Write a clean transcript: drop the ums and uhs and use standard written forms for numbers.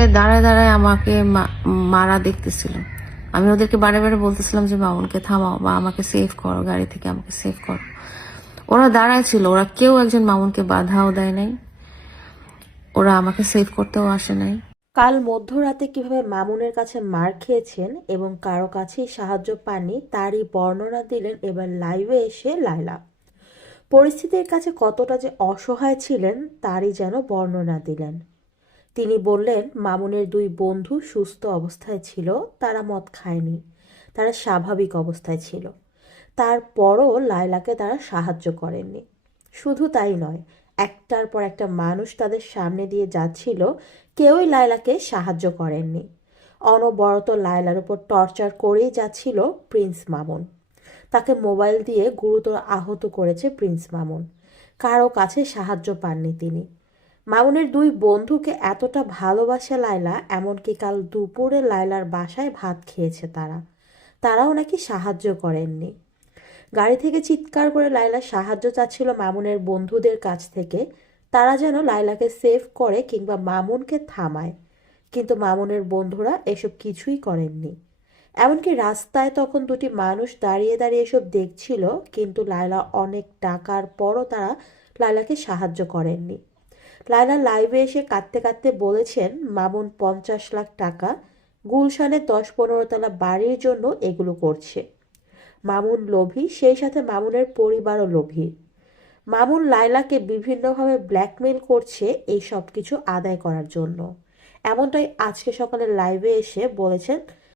আসলে দাঁড়ায় দাঁড়ায় আমাকে মারা দেখতেছিল। আমি ওদেরকে বারে বারে বলতেছিলাম যে মামুনকে থামাও বা আমাকে সেভ করো, গাড়ি থেকে আমাকে সেভ করো। ওরা দাঁড়ায় ছিল, ওরা কেউ একজন মামুনকে বাধাও দেয় নাই, ওরা আমাকে সেভ করতেও আসে নাই। কাল মধ্যরাতে কিভাবে মামুনের কাছে মার খেয়েছেন এবং কারো কাছেই সাহায্য পাননি তারই বর্ণনা দিলেন এবার লাইভে এসে লায়লা। পরিস্থিতির কাছে কতটা যে অসহায় ছিলেন তারই যেন বর্ণনা দিলেন। তিনি বললেন মামুনের দুই বন্ধু সুস্থ অবস্থায় ছিল, তারা মদ খায়নি, তারা স্বাভাবিক অবস্থায় ছিল। তারপরও লায়লাকে তারা সাহায্য করেননি। শুধু তাই নয়, একটার পর একটা মানুষ তাদের সামনে দিয়ে যাচ্ছিল, কেউই লায়লাকে সাহায্য করেননি। অনবরত লায়লার উপর টর্চার করেই যাচ্ছিল প্রিন্স মামুন। তাকে মোবাইল দিয়ে গুরুতর আহত করেছে প্রিন্স মামুন। কারো কাছে সাহায্য পাননি তিনি। মামুনের দুই বন্ধুকে এতটা ভালোবাসে লায়লা, এমনকি কাল দুপুরে লায়লার বাসায় ভাত খেয়েছে তারা। তারাও নাকি সাহায্য করেননি। গাড়ি থেকে চিৎকার করে লায়লা সাহায্য চাচ্ছিল মামুনের বন্ধুদের কাছ থেকে, তারা যেন লায়লাকে সেভ করে কিংবা মামুনকে থামায়। কিন্তু মামুনের বন্ধুরা এসব কিছুই করেননি। এমনকি রাস্তায় তখন দুটি মানুষ দাঁড়িয়ে দাঁড়িয়ে এসব দেখছিল, কিন্তু লায়লা অনেক ডাকার পরও তারা লায়লাকে সাহায্য করেননি। লায়লা লাইভে এসে কাঁদতে কাঁদতে বলেছেন মামুন 50 লাখ টাকা গুলশানের 10-15 তলা বাড়ির জন্য এগুলো করছে। মামুন লোভী, সেই সাথে মামুনের পরিবারও লোভী। মামুন লায়লাকে বিভিন্নভাবে ব্ল্যাকমেইল করছে এই সব কিছু আদায় করার জন্য। এমনটাই আজকে সকালে লাইভে এসে বলেছেন